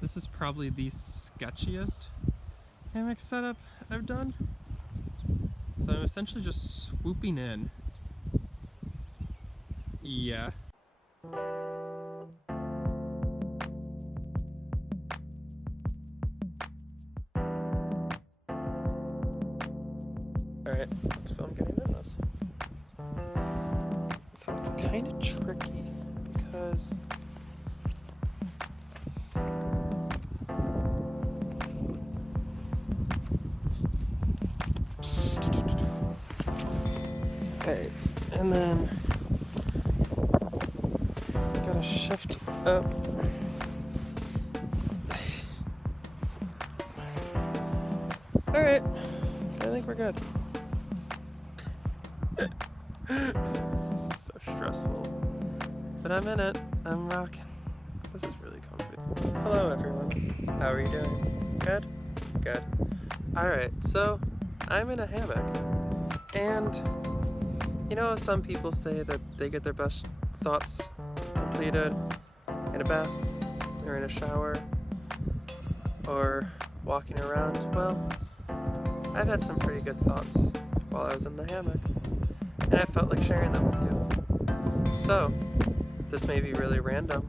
This is probably the sketchiest hammock setup I've done. So I'm essentially just swooping in. Yeah. Alright, let's film getting in this. So it's kind of tricky because okay, and then I gotta shift up. Alright, I think we're good. This is so stressful, but I'm in it. I'm rocking. This is really comfy. Hello everyone, how are you doing? Good? Good. Alright, so I'm in a hammock, and you know, some people say that they get their best thoughts completed in a bath, or in a shower, or walking around. Well, I've had some pretty good thoughts while I was in the hammock, and I felt like sharing them with you. So, this may be really random.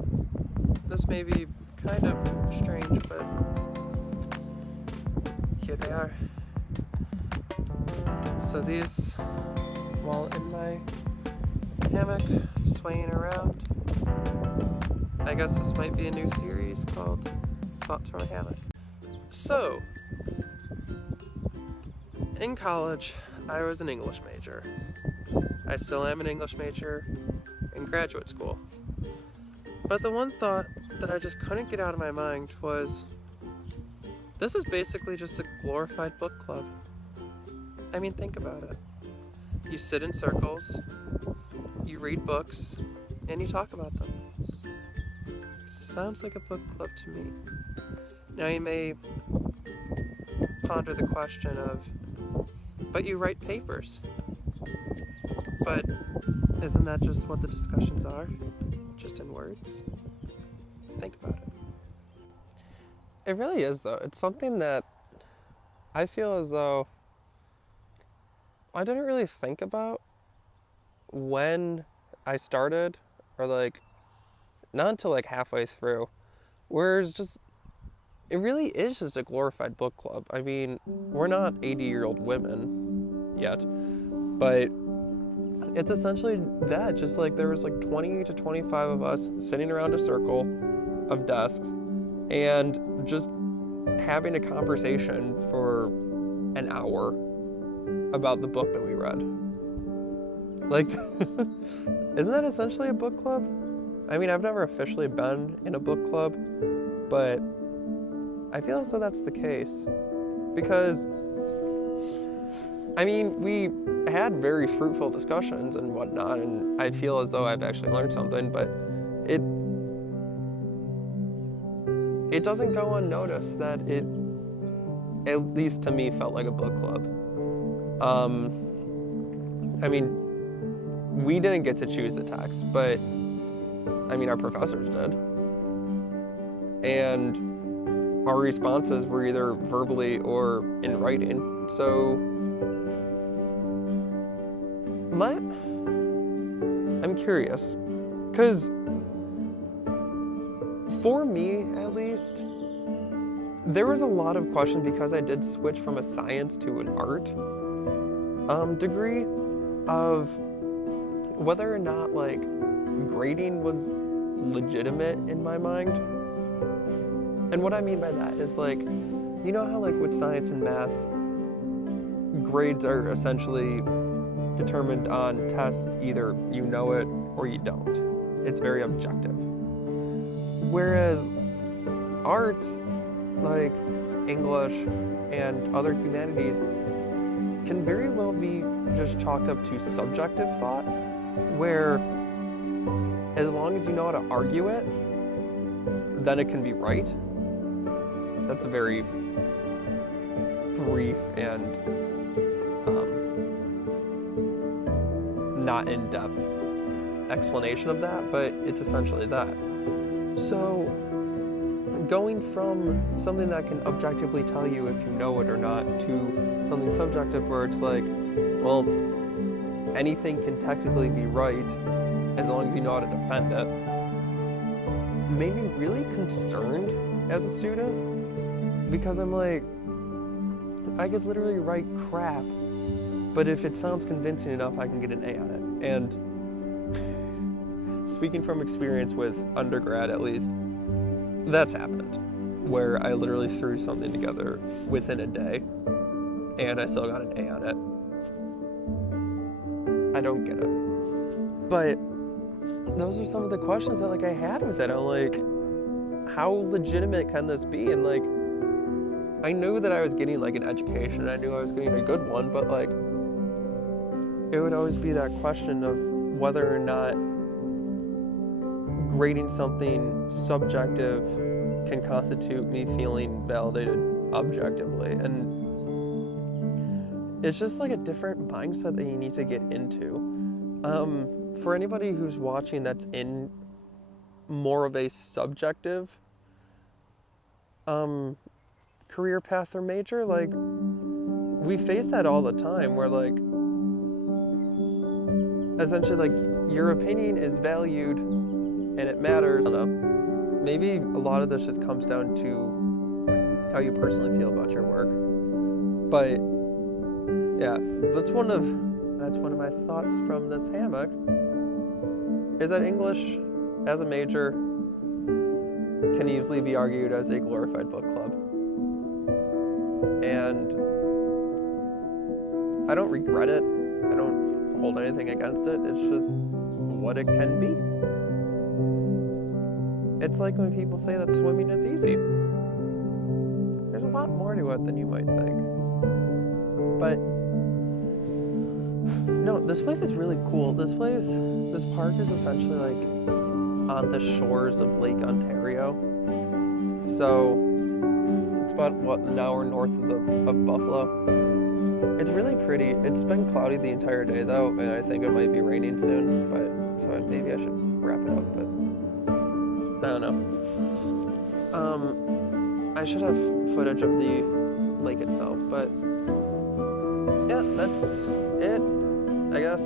This may be kind of strange, but here they are. So these, while in my hammock, swaying around, I guess this might be a new series called Thoughts from a Hammock. So, in college, I was an English major. I still am an English major in graduate school. But the one thought that I just couldn't get out of my mind was, this is basically just a glorified book club. I mean, think about it. You sit in circles, you read books, and you talk about them. Sounds like a book club to me. Now you may ponder the question of, but you write papers. But isn't that just what the discussions are? Just in words? Think about it. It really is, though. It's something that I feel as though I didn't really think about when I started, or like, not until like halfway through, where it's just, it really is just a glorified book club. I mean, we're not 80-year-old women yet, but it's essentially that. Just like there was like 20 to 25 of us sitting around a circle of desks and just having a conversation for an hour about the book that we read. Like, isn't that essentially a book club? I mean, I've never officially been in a book club, but I feel as though that's the case. Because, I mean, we had very fruitful discussions and whatnot, and I feel as though I've actually learned something, but it doesn't go unnoticed that it, at least to me, felt like a book club. I mean, we didn't get to choose the text, but I mean, our professors did. And our responses were either verbally or in writing. So, I'm curious, because for me, at least, there was a lot of questions because I did switch from a science to an art degree of whether or not, like, grading was legitimate in my mind. And what I mean by that is, like, you know how, like, with science and math, grades are essentially determined on tests, either you know it or you don't. It's very objective. Whereas arts, like English and other humanities, can very well be just chalked up to subjective thought, where as long as you know how to argue it, then it can be right. That's a very brief and not in-depth explanation of that, but it's essentially that. So going from something that can objectively tell you if you know it or not to something subjective where it's like, well, anything can technically be right as long as you know how to defend it, made me really concerned as a student, because I'm like, I could literally write crap, but if it sounds convincing enough, I can get an A on it. And speaking from experience with undergrad, at least, that's happened, where I literally threw something together within a day, and I still got an A on it. I don't get it. But those are some of the questions that like I had with it. I'm like, how legitimate can this be? And like, I knew that I was getting like an education, I knew I was getting a good one, but like, it would always be that question of whether or not grading something subjective can constitute me feeling validated objectively. And it's just like a different mindset that you need to get into. For anybody who's watching that's in more of a subjective career path or major, like, we face that all the time, where like, essentially like, your opinion is valued and it matters. I don't know. Maybe a lot of this just comes down to how you personally feel about your work. But yeah, that's one of my thoughts from this hammock, is that English as a major can easily be argued as a glorified book club. And I don't regret it. I don't hold anything against it. It's just what it can be. It's like when people say that swimming is easy. There's a lot more to it than you might think. But no, this place is really cool. This park is essentially like on the shores of Lake Ontario. So it's about an hour north of Buffalo. It's really pretty. It's been cloudy the entire day though, and I think it might be raining soon, so maybe I should wrap it up, but I don't know. I should have footage of the lake itself, but yeah, that's it, I guess.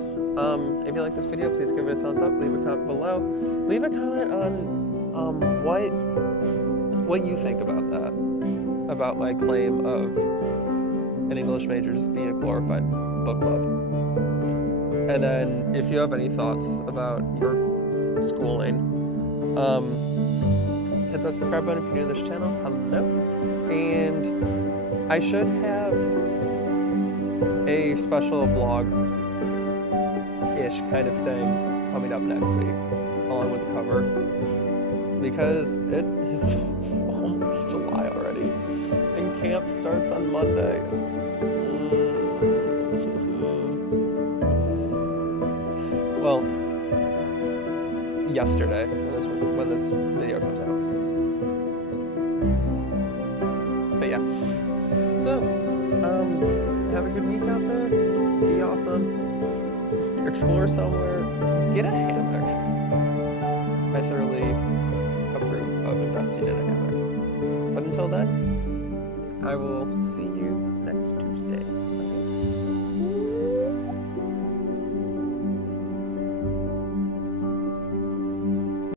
If you like this video, please give it a thumbs up, leave a comment below. Leave a comment on what you think about that, about my claim of an English major just being a glorified book club. And then if you have any thoughts about your schooling, hit that subscribe button if you're new to this channel. Hello. And I should have a special vlog-ish kind of thing coming up next week, along with the cover, because it is almost July already, and camp starts on Monday. Well, yesterday, when this video comes out. But yeah. So, have a good week out there. Be awesome. Explore somewhere. Get a hammock. I thoroughly approve of investing in a hammock. But until then, I will see you next Tuesday. Okay?